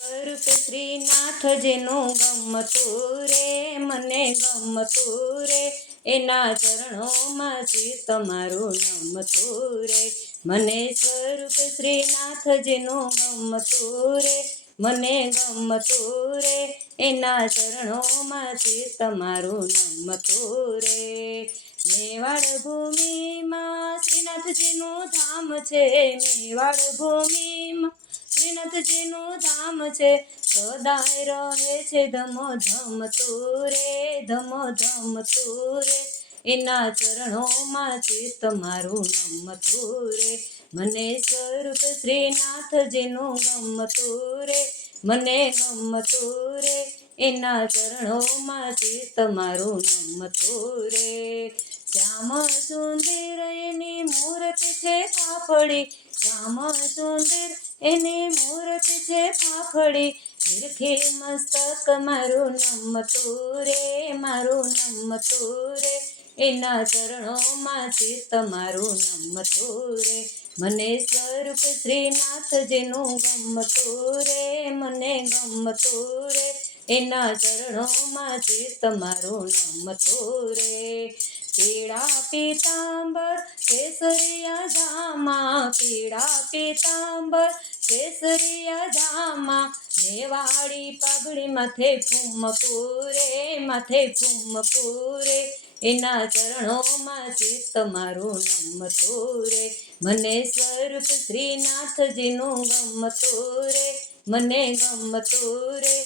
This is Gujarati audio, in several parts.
સ્વરૂપ શ્રીનાથજીનું ગમતું રે, મને ગમતું રે, એના ચરણોમાં ચિત્ત મારું નમતું રે. મને સ્વરૂપ શ્રીનાથજીનું ગમતું રે, મને ગમતું રે, એના ચરણોમાં ચિત્ત મારું નમતું રે. મેવાડ ભૂમિમાં શ્રીનાથજીનું ધામ છે, મેવાડ ભૂમિમાં શ્રીનાથજીનું ધામ છે. સદાય રહે છે ધમો ધમતું રે, ધમો ધમતું રે, એના ચરણોમાં ચિત્ત મારું નમતું રે. મને સ્વરૂપ શ્રીનાથજીનું ગમતું રે, મને ગમતું રે, એના ચરણોમાં ચિત્ત મારું નમતું રે. શ્યામ સુંદર એની મૂરત છે ફાફડી, શ્યામ સુંદર એની મૂરત છે ફાફડી, નિરખી મસ્તક મારું નમતું રે, મારું નમતું રે, એના ચરણોમાં ચિત્ત મારું નમતું રે. મને સ્વરૂપ શ્રીનાથજીનું ગમતું રે, મને ગમતું રે, એના ચરણોમાં ચિત્ત મારું નમતું રે. પીળા પીતાંબર કેસરિયા જામા, પીળા પીતાંબર કેસરિયા જામા, મેવાડી પાઘડી માથે ફૂમકું રે, માથે ફૂમકું રે, એના ચરણોમાં ચિત્ત મારું નમતું રે. મને સ્વરૂપ શ્રીનાથજીનું ગમતું રે, મને ગમતું રે,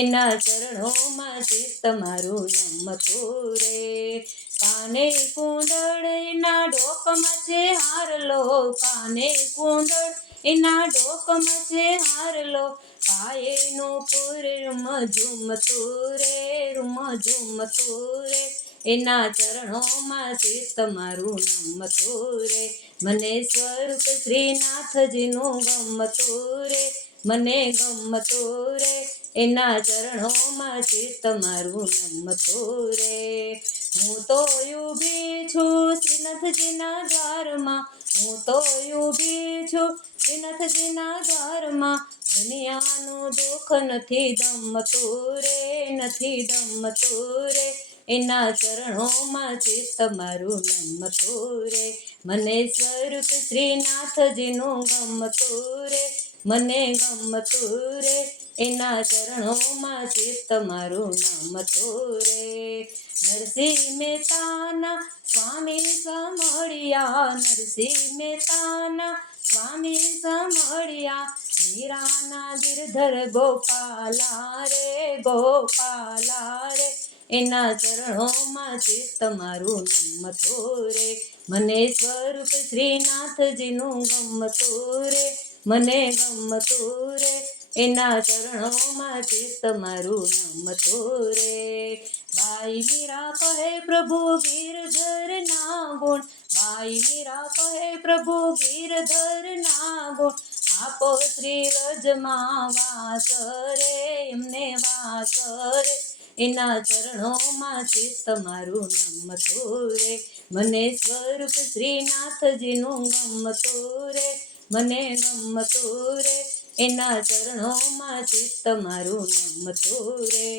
એના ચરણોમાં ચિત્ત મારું નમતું રે. કાને કુંડળ એના ડોકમાં છે હારલો, કાને કુંડળ એના ડોકમાં છે હારલો, પાયેનું પૂર રૂમ ઝૂમતું રે, રૂમ ઝૂમતું રે, એના ચરણોમાં ચિત્ત મારું નમતું રે. મને સ્વરૂપ શ્રીનાથજીનું ગમતું રે, મને ગમતું રે, એના ચરણોમાં ચિત્ત મારું નમતું રે. હું તો ઊભી છું શ્રીનાથજીના દ્વારમાં, હું તો ઊભી છું શ્રીનાથજીના દ્વારમાં, દુનિયાનું દુઃખ નથી ગમતું રે, નથી ગમતું રે, એના ચરણોમાં ચિત્ત મારું નમતું રે. મને સ્વરૂપ શ્રીનાથજીનું ગમતું રે, મને ગમતું રે, એના ચરણોમાં ચિત્ત મારું નમતું રે. નરસિંહ મહેતાના સ્વામી સમળિયા, નરસિંહ મહેતાના સ્વામી સમળિયા, મીરાના ગિરધર ગોપાલા રે, ગોપાલા રે, એના ચરણોમાં ચિત્ત મારું નમતું રે. મને સ્વરૂપ શ્રીનાથજીનું ગમતું રે, મને ગમતું રે, એના ચરણોમાં ચિત્ત મારું નમતું રે. બાઈ મીરા કહે પ્રભુ ગિરધર ના ગુણ, બાઈ મીરા કહે પ્રભુ ગિરધર ના ગુણ, આપો શ્રી વ્રજમાં વાસ રે, એમને વાસ રે, એના ચરણોમાં ચિત્ત મારું નમતું રે. મને સ્વરૂપ શ્રીનાથજીનું ગમતું રે, મને ગમતું રે, એના ચરણોમાં ચિત્ત મારું નમતું રે.